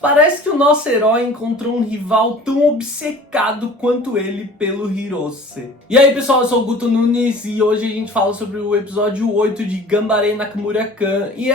Parece que o nosso herói encontrou um rival tão obcecado quanto ele pelo Hirose. E aí pessoal, eu sou o Guto Nunes e hoje a gente fala sobre o episódio 8 de Ganbare Nakamura-kan. E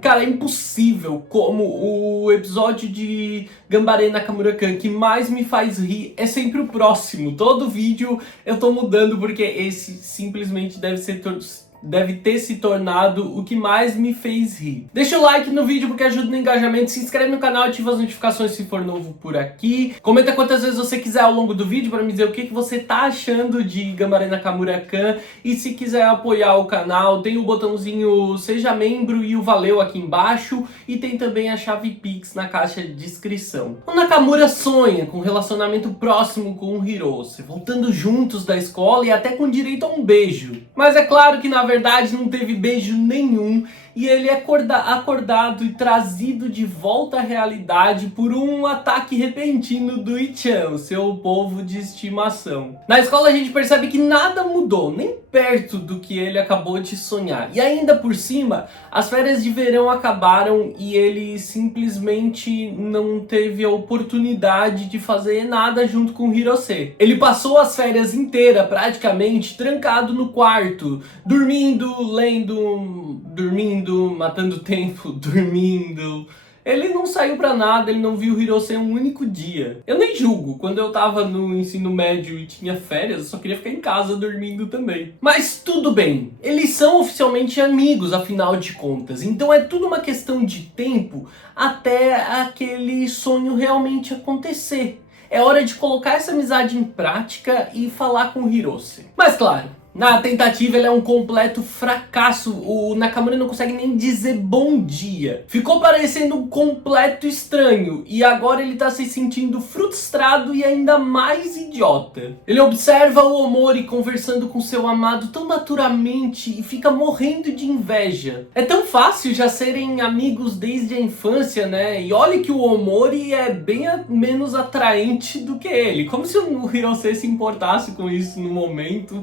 cara, é impossível como o episódio de Ganbare Nakamura-kan que mais me faz rir é sempre o próximo. Todo vídeo eu tô mudando porque esse simplesmente deve ter se tornado o que mais me fez rir. Deixa o like no vídeo porque ajuda no engajamento, se inscreve no canal, ativa as notificações se for novo por aqui. Comenta quantas vezes você quiser ao longo do vídeo para me dizer o que você tá achando de Ganbare Nakamura-kan. E se quiser apoiar o canal, tem o botãozinho Seja Membro e o Valeu aqui embaixo. E tem também a chave Pix na caixa de descrição. O Nakamura sonha com um relacionamento próximo com o Hirose, voltando juntos da escola e até com direito a um beijo. Mas é claro que na verdade não teve beijo nenhum e ele é acordado e trazido de volta à realidade por um ataque repentino do I-chan, seu polvo de estimação. Na escola a gente percebe que nada mudou, nem perto do que ele acabou de sonhar. E ainda por cima, as férias de verão acabaram e ele simplesmente não teve a oportunidade de fazer nada junto com o Hirose. Ele passou as férias inteiras praticamente trancado no quarto, dormindo, lendo, matando tempo, dormindo. Ele não saiu pra nada, ele não viu o Hirose um único dia. Eu nem julgo, quando eu tava no ensino médio e tinha férias, eu só queria ficar em casa dormindo também. Mas tudo bem, eles são oficialmente amigos, afinal de contas. Então é tudo uma questão de tempo até aquele sonho realmente acontecer. É hora de colocar essa amizade em prática e falar com o Hirose. Mas claro, na tentativa ele é um completo fracasso, o Nakamura não consegue nem dizer bom dia. Ficou parecendo um completo estranho e agora ele tá se sentindo frustrado e ainda mais idiota. Ele observa o Omori conversando com seu amado tão naturalmente e fica morrendo de inveja. É tão fácil já serem amigos desde a infância, né? E olha que o Omori é bem menos atraente do que ele. Como se o Hirose se importasse com isso no momento.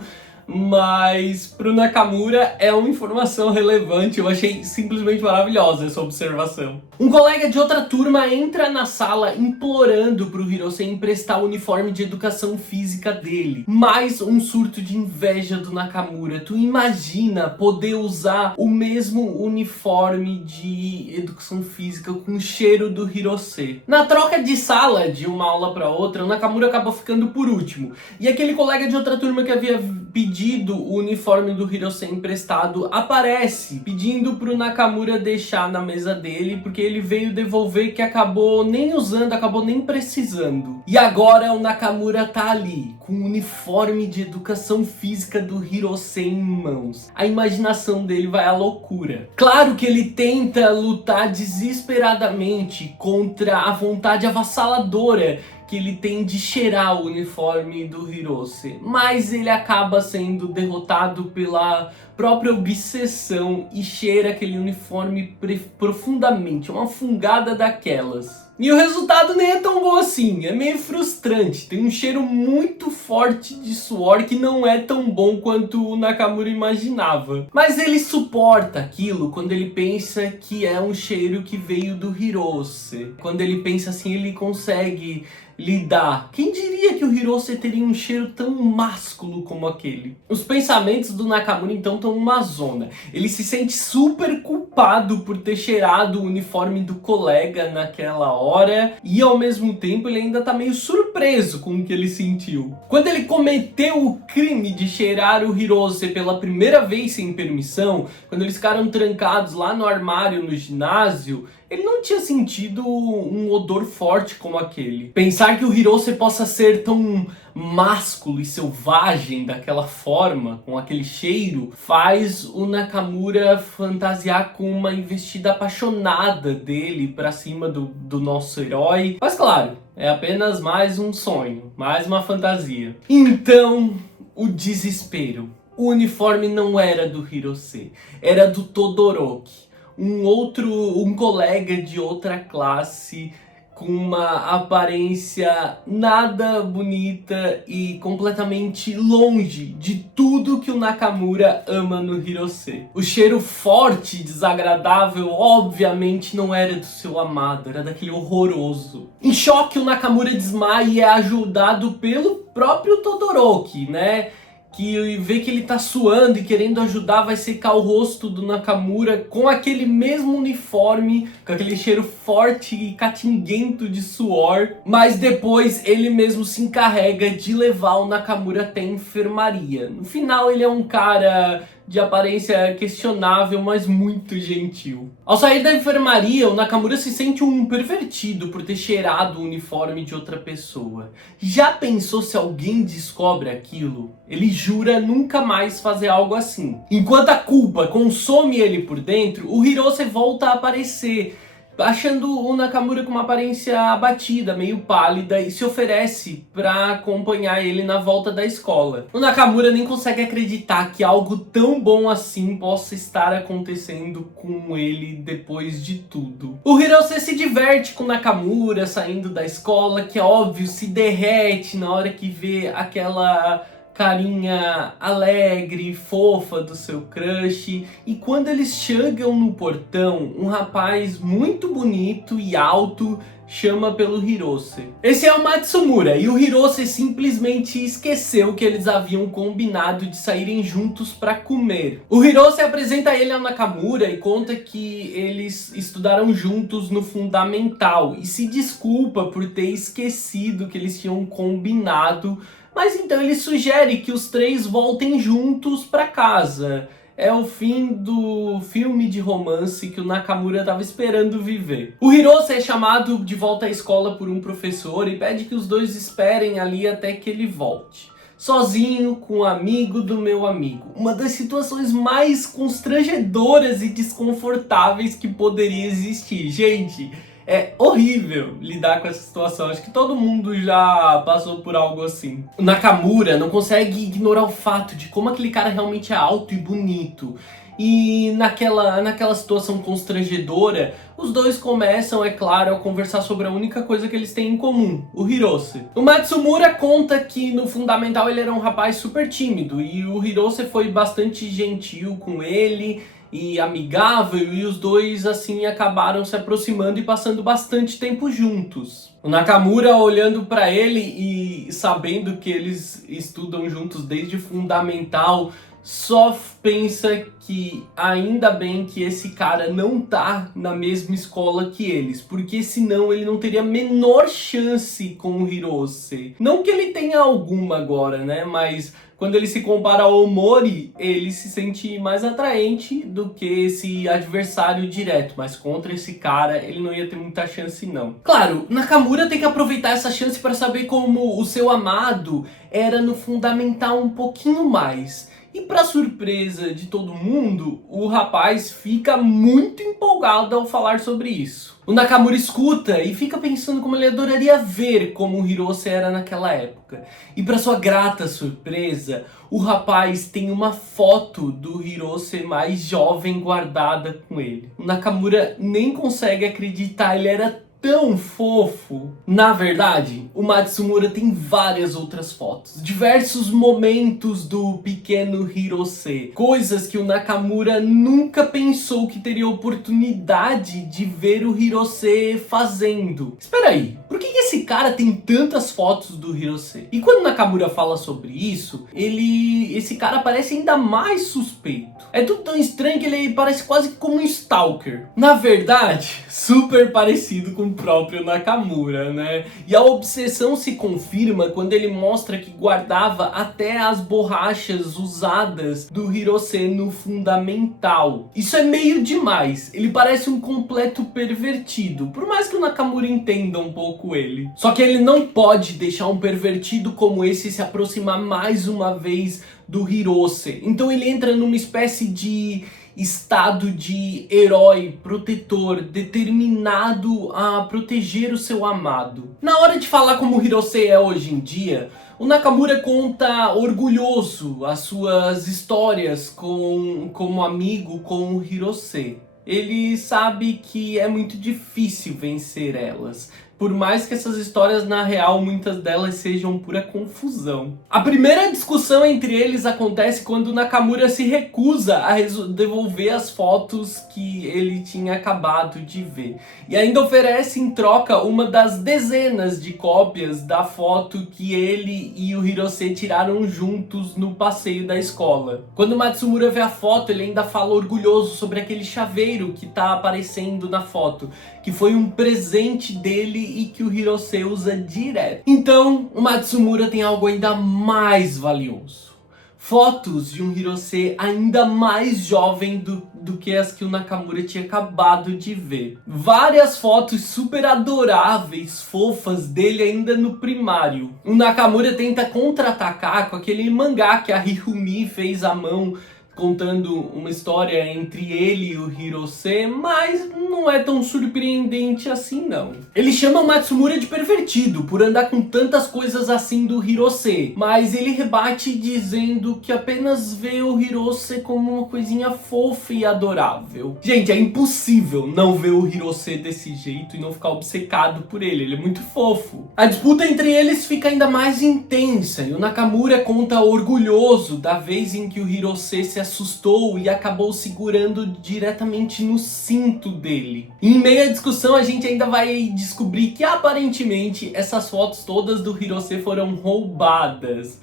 Mas pro Nakamura é uma informação relevante, eu achei simplesmente maravilhosa essa observação. Um colega de outra turma entra na sala implorando pro Hirose emprestar o uniforme de educação física dele. Mais um surto de inveja do Nakamura. Tu imagina poder usar o mesmo uniforme de educação física com o cheiro do Hirose. Na troca de sala de uma aula para outra, o Nakamura acaba ficando por último. E aquele colega de outra turma que havia pedido o uniforme do Hirose emprestado aparece pedindo pro Nakamura deixar na mesa dele porque ele veio devolver que acabou nem usando, acabou nem precisando. E agora o Nakamura tá ali com o uniforme de educação física do Hirose em mãos. A imaginação dele vai à loucura. Claro que ele tenta lutar desesperadamente contra a vontade avassaladora que ele tem de cheirar o uniforme do Hirose, mas ele acaba sendo derrotado pela própria obsessão e cheira aquele uniforme profundamente, uma fungada daquelas. E o resultado nem é tão bom assim, é meio frustrante, tem um cheiro muito forte de suor que não é tão bom quanto o Nakamura imaginava. Mas ele suporta aquilo quando ele pensa que é um cheiro que veio do Hirose. Quando ele pensa assim, ele consegue lidar. Quem diria que o Hirose teria um cheiro tão másculo como aquele? Os pensamentos do Nakamura então estão uma zona. Ele se sente super culpado por ter cheirado o uniforme do colega naquela hora e ao mesmo tempo ele ainda tá meio surpreso com o que ele sentiu. Quando ele cometeu o crime de cheirar o Hirose pela primeira vez sem permissão, quando eles ficaram trancados lá no armário no ginásio, ele não tinha sentido um odor forte como aquele. Pensar que o Hirose possa ser tão másculo e selvagem daquela forma, com aquele cheiro, faz o Nakamura fantasiar com uma investida apaixonada dele pra cima do nosso herói. Mas claro, é apenas mais um sonho, mais uma fantasia. Então, o desespero. O uniforme não era do Hirose, era do Todoroki. Um colega de outra classe com uma aparência nada bonita e completamente longe de tudo que o Nakamura ama no Hirose. O cheiro forte e desagradável obviamente não era do seu amado, era daquele horroroso. Em choque, o Nakamura desmaia e é ajudado pelo próprio Todoroki, né? Que vê que ele tá suando e querendo ajudar, vai secar o rosto do Nakamura com aquele mesmo uniforme, com aquele cheiro forte e catinguento de suor. Mas depois ele mesmo se encarrega de levar o Nakamura até a enfermaria. No final ele é um cara de aparência questionável, mas muito gentil. Ao sair da enfermaria, o Nakamura se sente um pervertido por ter cheirado o uniforme de outra pessoa. Já pensou se alguém descobre aquilo? Ele jura nunca mais fazer algo assim. Enquanto a culpa consome ele por dentro, o Hirose volta a aparecer, achando o Nakamura com uma aparência abatida, meio pálida, e se oferece para acompanhar ele na volta da escola. O Nakamura nem consegue acreditar que algo tão bom assim possa estar acontecendo com ele depois de tudo. O Hirose se diverte com o Nakamura saindo da escola, que é óbvio se derrete na hora que vê aquela carinha alegre, fofa do seu crush. E quando eles chegam no portão, um rapaz muito bonito e alto chama pelo Hirose. Esse é o Matsumura, e o Hirose simplesmente esqueceu que eles haviam combinado de saírem juntos para comer. O Hirose apresenta ele ao Nakamura e conta que eles estudaram juntos no fundamental e se desculpa por ter esquecido que eles tinham combinado. Mas então ele sugere que os três voltem juntos para casa. É o fim do filme de romance que o Nakamura estava esperando viver. O Hirose é chamado de volta à escola por um professor e pede que os dois esperem ali até que ele volte. Sozinho com o amigo do meu amigo. Uma das situações mais constrangedoras e desconfortáveis que poderia existir. Gente, é horrível lidar com essa situação. Acho que todo mundo já passou por algo assim. O Nakamura não consegue ignorar o fato de como aquele cara realmente é alto e bonito. E naquela situação constrangedora, os dois começam, é claro, a conversar sobre a única coisa que eles têm em comum, o Hirose. O Matsumura conta que no fundamental ele era um rapaz super tímido e o Hirose foi bastante gentil com ele e amigável, e os dois assim acabaram se aproximando e passando bastante tempo juntos. O Nakamura, olhando para ele e sabendo que eles estudam juntos desde fundamental, só pensa que ainda bem que esse cara não tá na mesma escola que eles, porque senão ele não teria a menor chance com o Hirose. Não que ele tenha alguma agora, né, mas quando ele se compara ao Omori, ele se sente mais atraente do que esse adversário direto, mas contra esse cara ele não ia ter muita chance não. Claro, Nakamura tem que aproveitar essa chance para saber como o seu amado era no fundamental um pouquinho mais. E para surpresa de todo mundo, o rapaz fica muito empolgado ao falar sobre isso. O Nakamura escuta e fica pensando como ele adoraria ver como o Hirose era naquela época. E para sua grata surpresa, o rapaz tem uma foto do Hirose mais jovem guardada com ele. O Nakamura nem consegue acreditar, ele era tão fofo. Na verdade, o Matsumura tem várias outras fotos, diversos momentos do pequeno Hirose, coisas que o Nakamura nunca pensou que teria oportunidade de ver o Hirose fazendo. Espera aí, por que esse cara tem tantas fotos do Hirose? E quando o Nakamura fala sobre isso, esse cara parece ainda mais suspeito. É tudo tão estranho que ele parece quase como um stalker. Na verdade, super parecido com o próprio Nakamura, né? E a obsessão se confirma quando ele mostra que guardava até as borrachas usadas do Hirose no fundamental. Isso é meio demais. Ele parece um completo pervertido, por mais que o Nakamura entenda um pouco ele. Só que ele não pode deixar um pervertido como esse se aproximar mais uma vez do Hirose. Então ele entra numa espécie de estado de herói protetor, determinado a proteger o seu amado. Na hora de falar como o Hirose é hoje em dia, o Nakamura conta orgulhoso as suas histórias como amigo com o Hirose. ele sabe que é muito difícil vencer elas. Por mais que essas histórias, na real, muitas delas sejam pura confusão. A primeira discussão entre eles acontece quando Nakamura se recusa a devolver as fotos que ele tinha acabado de ver. E ainda oferece em troca uma das dezenas de cópias da foto que ele e o Hirose tiraram juntos no passeio da escola. Quando Matsumura vê a foto, ele ainda fala orgulhoso sobre aquele chaveiro que tá aparecendo na foto, que foi um presente dele e que o Hirose usa direto. Então, o Matsumura tem algo ainda mais valioso. Fotos de um Hirose ainda mais jovem do que as que o Nakamura tinha acabado de ver. Várias fotos super adoráveis, fofas dele ainda no primário. O Nakamura tenta contra-atacar com aquele mangá que a Hifumi fez à mão, contando uma história entre ele e o Hirose, mas não é tão surpreendente assim não. Ele chama o Matsumura de pervertido por andar com tantas coisas assim do Hirose, mas ele rebate dizendo que apenas vê o Hirose como uma coisinha fofa e adorável. Gente, é impossível não ver o Hirose desse jeito e não ficar obcecado por ele, ele é muito fofo. A disputa entre eles fica ainda mais intensa e o Nakamura conta orgulhoso da vez em que o Hirose se assustou e acabou segurando diretamente no cinto dele. E em meio à discussão a gente ainda vai descobrir que aparentemente essas fotos todas do Hirose foram roubadas.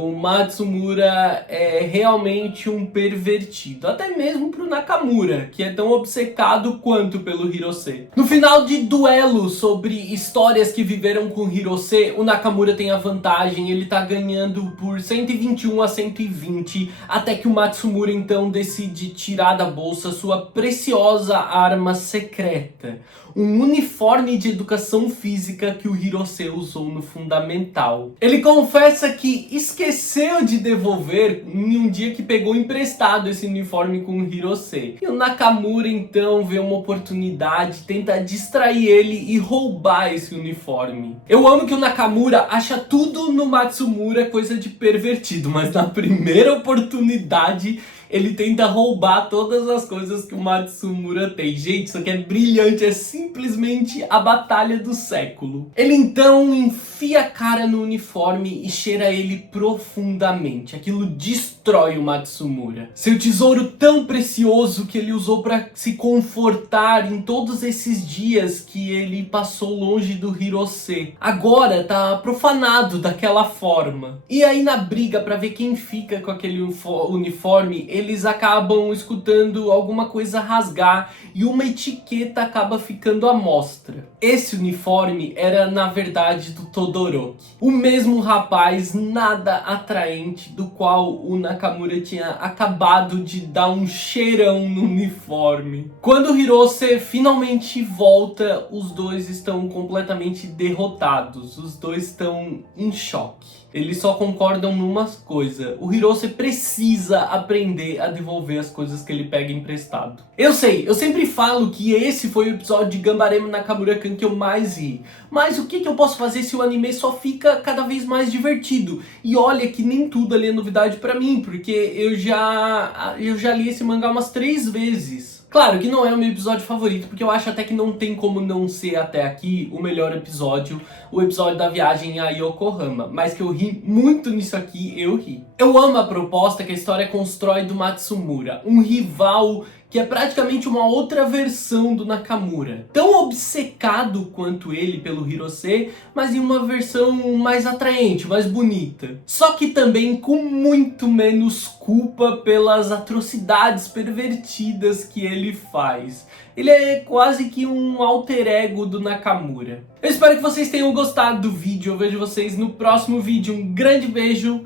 O Matsumura é realmente um pervertido, até mesmo pro Nakamura, que é tão obcecado quanto pelo Hirose. No final de duelo sobre histórias que viveram com Hirose, o Nakamura tem a vantagem, ele tá ganhando por 121 a 120, até que o Matsumura então decide tirar da bolsa sua preciosa arma secreta, um uniforme de educação física que o Hirose usou no fundamental. Ele confessa que esqueceu de devolver em um dia que pegou emprestado esse uniforme com o Hirose. E o Nakamura então vê uma oportunidade, tenta distrair ele e roubar esse uniforme. Eu amo que o Nakamura acha tudo no Matsumura coisa de pervertido, mas na primeira oportunidade ele tenta roubar todas as coisas que o Matsumura tem. Gente, isso aqui é brilhante, é simplesmente a batalha do século. Ele então enfia a cara no uniforme e cheira ele profundamente. Aquilo destrói o Matsumura. Seu tesouro tão precioso que ele usou para se confortar em todos esses dias que ele passou longe do Hirose, agora tá profanado daquela forma. E aí na briga para ver quem fica com aquele uniforme, eles acabam escutando alguma coisa rasgar e uma etiqueta acaba ficando à mostra. Esse uniforme era na verdade do Todoroki, o mesmo rapaz nada atraente do qual o Nakamura tinha acabado de dar um cheirão no uniforme. Quando o Hirose finalmente volta, os dois estão completamente derrotados, os dois estão em choque. Eles só concordam numa coisa: o Hirose precisa aprender a devolver as coisas que ele pega emprestado. Eu sei, eu sempre falo que esse foi o episódio de Ganbarema Nakamura-kan que eu mais ri. Mas o que eu posso fazer se o anime só fica cada vez mais divertido? E olha que nem tudo ali é novidade pra mim, porque eu já li esse mangá umas 3 vezes. Claro que não é o meu episódio favorito, porque eu acho até que não tem como não ser até aqui o melhor episódio, o episódio da viagem a Yokohama. Mas que eu ri muito nisso aqui, eu ri. Eu amo a proposta que a história constrói do Matsumura, um rival que é praticamente uma outra versão do Nakamura. Tão obcecado quanto ele pelo Hirose, mas em uma versão mais atraente, mais bonita. Só que também com muito menos culpa pelas atrocidades pervertidas que ele faz. Ele é quase que um alter ego do Nakamura. Eu espero que vocês tenham gostado do vídeo. Eu vejo vocês no próximo vídeo. Um grande beijo.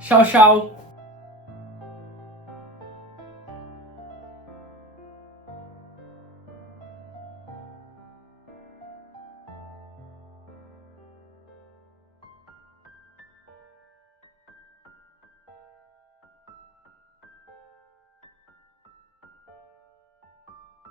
Tchau, tchau.